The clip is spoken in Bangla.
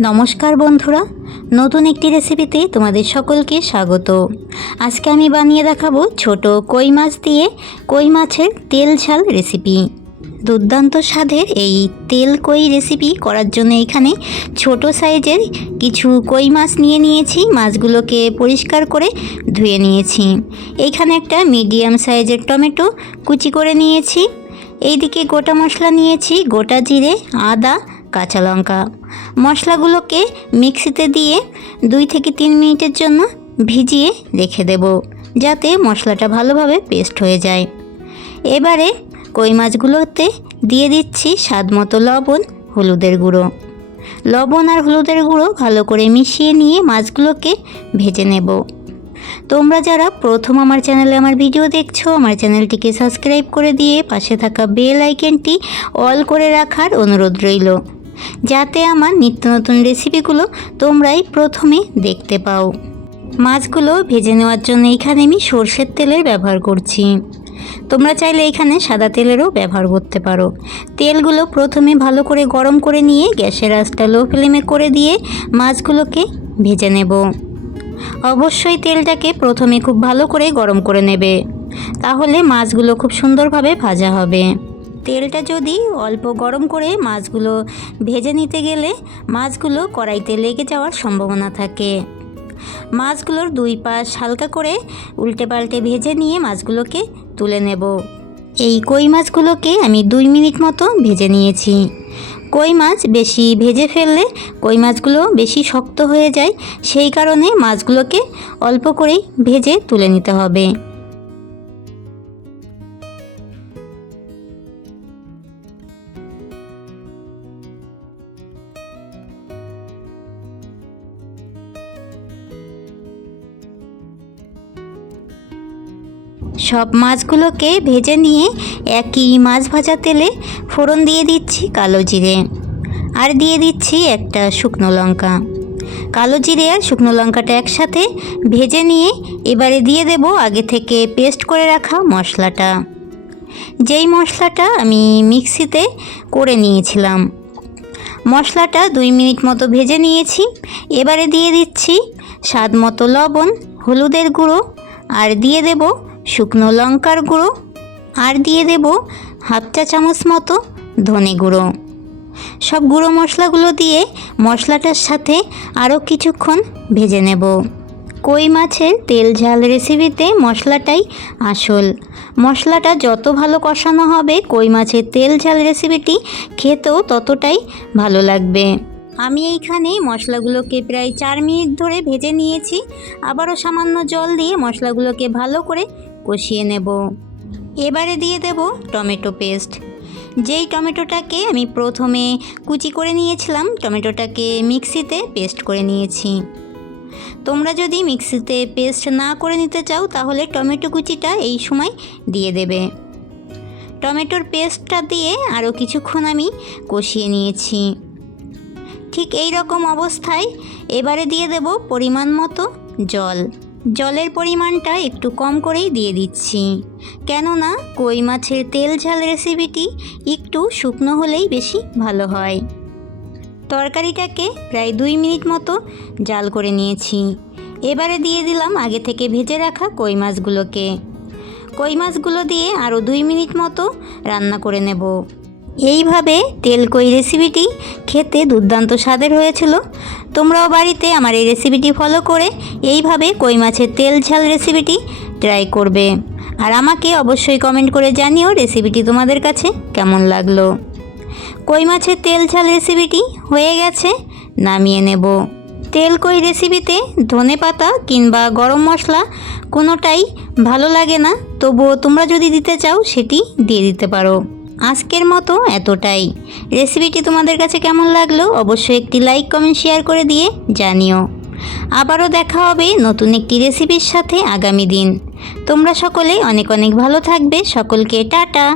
নমস্কার বন্ধুরা, নতুন একটি রেসিপিতে তোমাদের সকলকে স্বাগত। আজকে আমি বানিয়ে দেখাবো ছোট কই মাছ দিয়ে কই মাছের তেল ঝাল রেসিপি। দুর্দান্ত স্বাদের এই তেল কই রেসিপি করার জন্য এখানে ছোট সাইজের কিছু কই মাছ নিয়ে নিয়েছি। মাছগুলোকে পরিষ্কার করে ধুয়ে নিয়েছি। এইখানে একটা মিডিয়াম সাইজের টমেটো কুচি করে নিয়েছি। এইদিকে গোটা মশলা নিয়েছি, গোটা জিরে, আদা, কাঁচা লঙ্কা। মশলাগুলোকে মিক্সিতে দিয়ে 2 থেকে 3 মিনিটের জন্য ভিজিয়ে রেখে দেব, যাতে মশলাটা ভালোভাবে পেস্ট হয়ে যায়। এবারে কই মাছগুলোতে দিয়ে দিচ্ছি স্বাদমতো লবণ, হলুদের গুঁড়ো। লবণ আর হলুদের গুঁড়ো ভালো করে মিশিয়ে নিয়ে মাছগুলোকে ভেজে নেব। তোমরা যারা প্রথম আমার চ্যানেলে আমার ভিডিও দেখছো, আমার চ্যানেলটিকে সাবস্ক্রাইব করে দিয়ে পাশে থাকা বেল আইকনটি অল করে রাখার অনুরোধ রইল, যাতে আমার নিত্য নতুন রেসিপিগুলো তোমরাই প্রথমে দেখতে পাও। মাছগুলো ভেজে নেওয়ার জন্য এখানে আমি সরষের তেলের ব্যবহার করছি। তোমরা চাইলে এখানে সাদা তেলেরও ব্যবহার করতে পারো। তেলগুলো প্রথমে ভালো করে গরম করে নিয়ে গ্যাসের আঁচটা লো ফ্লেমে করে দিয়ে মাছগুলোকে ভেজে নেব। অবশ্যই তেলটাকে প্রথমে খুব ভালো করে গরম করে নেবে, তাহলে মাছগুলো খুব সুন্দরভাবে ভাজা হবে। তেলটা যদি অল্প গরম করে মাছগুলো ভেজে নিতে গেলে মাছগুলো কড়াইতে লেগে যাওয়ার সম্ভাবনা থাকে। মাছগুলোর 2 পাশ হালকা করে উল্টে পাল্টে ভেজে নিয়ে মাছগুলোকে তুলে নেব। এই কই মাছগুলোকে আমি 2 মিনিট মতো ভেজে নিয়েছি। কই মাছ বেশি ভেজে ফেললে কই মাছগুলো বেশি শক্ত হয়ে যায়, সেই কারণে মাছগুলোকে অল্প করেই ভেজে তুলে নিতে হবে। সব মাছগুলোকে ভেজে নিয়ে একই মাছ ভাজা তেলে ফোড়ন দিয়ে দিচ্ছি কালো জিরে, আর দিয়ে দিচ্ছি একটা শুকনো লঙ্কা। কালো জিরে আর শুকনো লঙ্কাটা একসাথে ভেজে নিয়ে এবারে দিয়ে দেব আগে থেকে পেস্ট করে রাখা মশলাটা, যেই মশলাটা আমি মিক্সিতে করে নিয়েছিলাম। মশলাটা 2 মিনিট মতো ভেজে নিয়েছি। এবারে দিয়ে দিচ্ছি স্বাদ মতো লবণ, হলুদের গুঁড়ো, আর দিয়ে দেব শুকনো লঙ্কার গুঁড়ো, আর দিয়ে দেব হাফ চা চামচ মতো ধনে গুঁড়ো। সব গুঁড়ো মশলাগুলো দিয়ে মশলাটার সাথে আরও কিছুক্ষণ ভেজে নেব। কই মাছের তেল ঝাল রেসিপিতে মশলাটাই আসল। মশলাটা যত ভালো কষানো হবে কই মাছের তেল ঝাল রেসিপিটি খেতেও ততটাই ভালো লাগবে। আমি এইখানে মশলাগুলোকে প্রায় 4 মিনিট ধরে ভেজে নিয়েছি। আবারও সামান্য জল দিয়ে মশলাগুলোকে ভালো করে কষিয়ে নেব। এবারে দিয়ে দেব টমেটো পেস্ট। যেই টমেটোটাকে আমি প্রথমে কুচি করে নিয়েছিলাম, টমেটোটাকে মিক্সিতে পেস্ট করে নিয়েছি। তোমরা যদি মিক্সিতে পেস্ট না করে নিতে চাও তাহলে টমেটো কুচিটা এই সময় দিয়ে দেবে। টমেটোর পেস্টটা দিয়ে আরও কিছুক্ষণ আমি কষিয়ে নিয়েছি। ঠিক এই রকম অবস্থায় এবারে দিয়ে দেব পরিমাণ মতো জল। জলের পরিমাণটা একটু কম করেই দিয়ে দিচ্ছি, কেননা কই মাছের তেল ঝাল রেসিপিটি একটু শুকনো হলেই বেশি ভালো হয়। তরকারিটাকে প্রায় 2 মিনিট মতো জাল করে নিয়েছি। এবারে দিয়ে দিলাম আগে থেকে ভেজে রাখা কই মাছগুলোকে। কই মাছগুলো দিয়ে আরও 2 মিনিট মতো রান্না করে নেব। এইভাবে তেল কই রেসিপিটি খেতে দুর্দান্ত স্বাদের হয়েছিল। তোমরাও বাড়িতে আমার এই রেসিপিটি ফলো করে এইভাবে কই মাছের তেল ঝাল রেসিপিটি ট্রাই করবে, আর আমাকে অবশ্যই কমেন্ট করে জানিও রেসিপিটি তোমাদের কাছে কেমন লাগলো। কই মাছের তেল ঝাল রেসিপিটি হয়ে গেছে, নামিয়ে নেব। তেল কই রেসিপিতে ধনেপাতা কিংবা গরম মশলা কোনোটাই ভালো লাগে না, তবুও তোমরা যদি দিতে চাও সেটি দিয়ে দিতে পারো। আজকের মতো এতটাই। রেসিপিটি তোমাদের কাছে কেমন লাগলো অবশ্যই একটি লাইক, কমেন্ট, শেয়ার করে দিয়ে জানিও। আবারও দেখা হবে নতুন একটি রেসিপির সাথে আগামী দিন। তোমরা সকলে অনেক অনেক ভালো থাকবে। সকলকে টাটা।